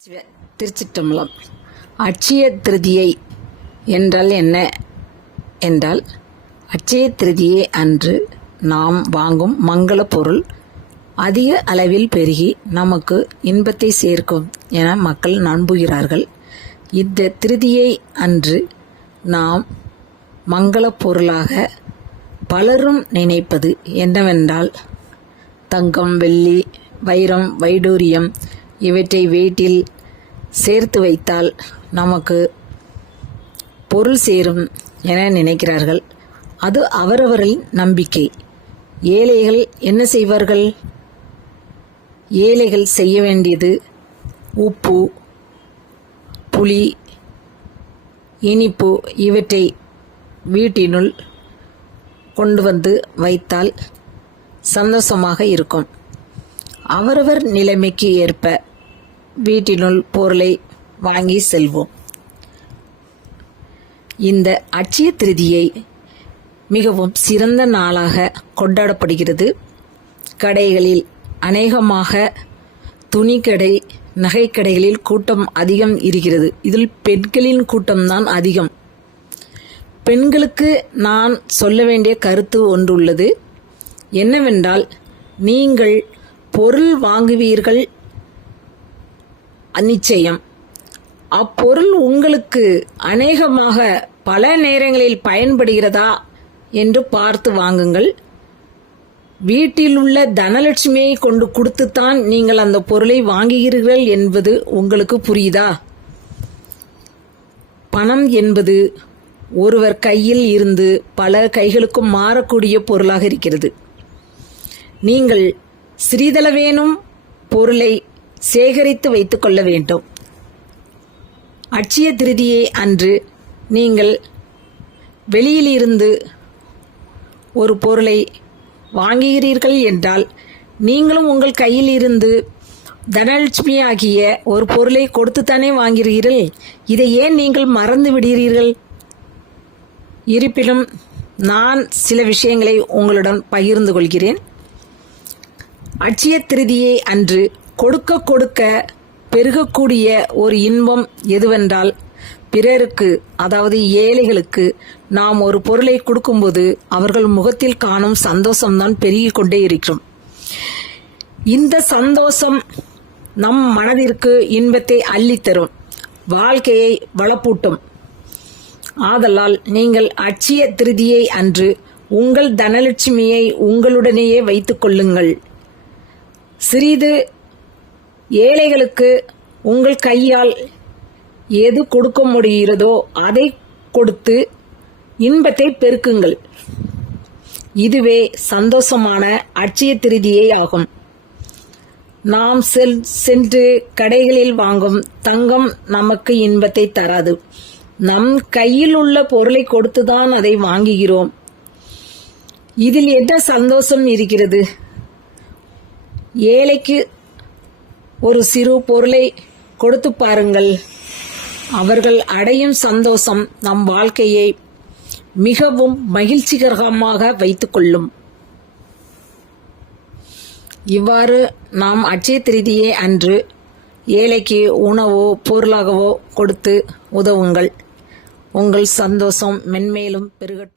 சிவ- திருச்சிற்றம்பலம் அட்சய திருதியை என்றால் என்ன? என்றால் அட்சய திருதியை அன்று நாம் வாங்கும் மங்கள பொருள் அதிக அளவில் பெருகி நமக்கு இன்பத்தை சேர்க்கும் என மக்கள் நம்புகிறார்கள். இந்த திருதியை அன்று நாம் மங்கள பொருளாக பலரும் நினைப்பது என்னவென்றால் தங்கம் வெள்ளி வைரம் வைடூரியம் இவற்றை வீட்டில் சேர்த்து வைத்தால் நமக்கு பொருள் சேரும் என நினைக்கிறார்கள். அது அவரவரின் நம்பிக்கை. ஏழைகள் என்ன செய்வார்கள்? ஏழைகள் செய்ய வேண்டியது உப்பு புளி இனிப்பு இவற்றை வீட்டினுள் கொண்டு வந்து வைத்தால் சந்தோஷமாக இருக்கும். அவரவர் நிலைமைக்கு ஏற்ப வீட்டினுள் பொருளை வாங்கி செல்வோம். இந்த அட்சய திருதியை மிகவும் சிறந்த நாளாக கொண்டாடப்படுகிறது. கடைகளில் அநேகமாக துணிக்கடை நகைக்கடைகளில் கூட்டம் அதிகம் இருக்கிறது. இதில் பெண்களின் கூட்டம்தான் அதிகம். பெண்களுக்கு நான் சொல்ல வேண்டிய கருத்து ஒன்றுள்ளது. என்னவென்றால் நீங்கள் பொருள் வாங்குவீர்கள் நிச்சயம் அப்பொருள் உங்களுக்கு அநேகமாக பல நேரங்களில் பயன்படுகிறதா என்று பார்த்து வாங்குங்கள். வீட்டில் உள்ள தனலட்சுமியை கொண்டு கொடுத்துத்தான் நீங்கள் அந்த பொருளை வாங்குகிறீர்கள் என்பது உங்களுக்கு புரியுதா? பணம் என்பது ஒருவர் கையில் இருந்து பல கைகளுக்கும் மாறக்கூடிய பொருளாக இருக்கிறது. நீங்கள் சிறிதளவேனும் பொருளை சேகரித்து வைத்துக் கொள்ள வேண்டும். அட்சய திருதியை அன்று நீங்கள் வெளியிலிருந்து ஒரு பொருளை வாங்குகிறீர்கள் என்றால் நீங்களும் உங்கள் கையில் இருந்து தனலட்சுமி ஆகிய ஒரு பொருளை கொடுத்துத்தானே வாங்குகிறீர்கள்? இதை ஏன் நீங்கள் மறந்து விடுகிறீர்கள்? இருப்பினும் நான் சில விஷயங்களை உங்களுடன் பகிர்ந்து கொள்கிறேன். அட்சய திருதியை அன்று கொடுக்க கொடுக்க பெருகக்கூடிய ஒரு இன்பம் எதுவென்றால் பிறருக்கு அதாவது ஏழைகளுக்கு நாம் ஒரு பொருளை கொடுக்கும்போது அவர்கள் முகத்தில் காணும் சந்தோஷம்தான் பெருகிக் கொண்டே இருக்கிறோம். இந்த சந்தோஷம் நம் மனதிற்கு இன்பத்தை அள்ளித்தரும் வாழ்க்கையை வளப்பூட்டும். ஆதலால் நீங்கள் அட்சய திருதியை அன்று உங்கள் தனலட்சுமியை உங்களுடனேயே வைத்துக் கொள்ளுங்கள். சிறிது ஏழைகளுக்கு உங்கள் கையால் எது கொடுக்க முடிகிறதோ அதை கொடுத்து இன்பத்தை பெருக்குங்கள். இதுவே சந்தோஷமான அட்சய திருதியே ஆகும். நாம் செல் சென்று கடைகளில் வாங்கும் தங்கம் நமக்கு இன்பத்தை தராது. நம் கையில் உள்ள பொருளை கொடுத்துதான் அதை வாங்குகிறோம். இதில் என்ன சந்தோஷம் இருக்கிறது? ஏழைக்கு ஒரு சிறு பொருளை கொடுத்து பாருங்கள். அவர்கள் அடையும் சந்தோஷம் நம் வாழ்க்கையை மிகவும் மகிழ்ச்சிகரமாக வைத்துக்கொள்ளும் இவ்வாறு நாம் அட்சய திருதியை அன்று ஏழைக்கு உணவோ பொருளாகவோ கொடுத்து உதவுங்கள். உங்கள் சந்தோஷம் மென்மேலும் பெருகட்டும்.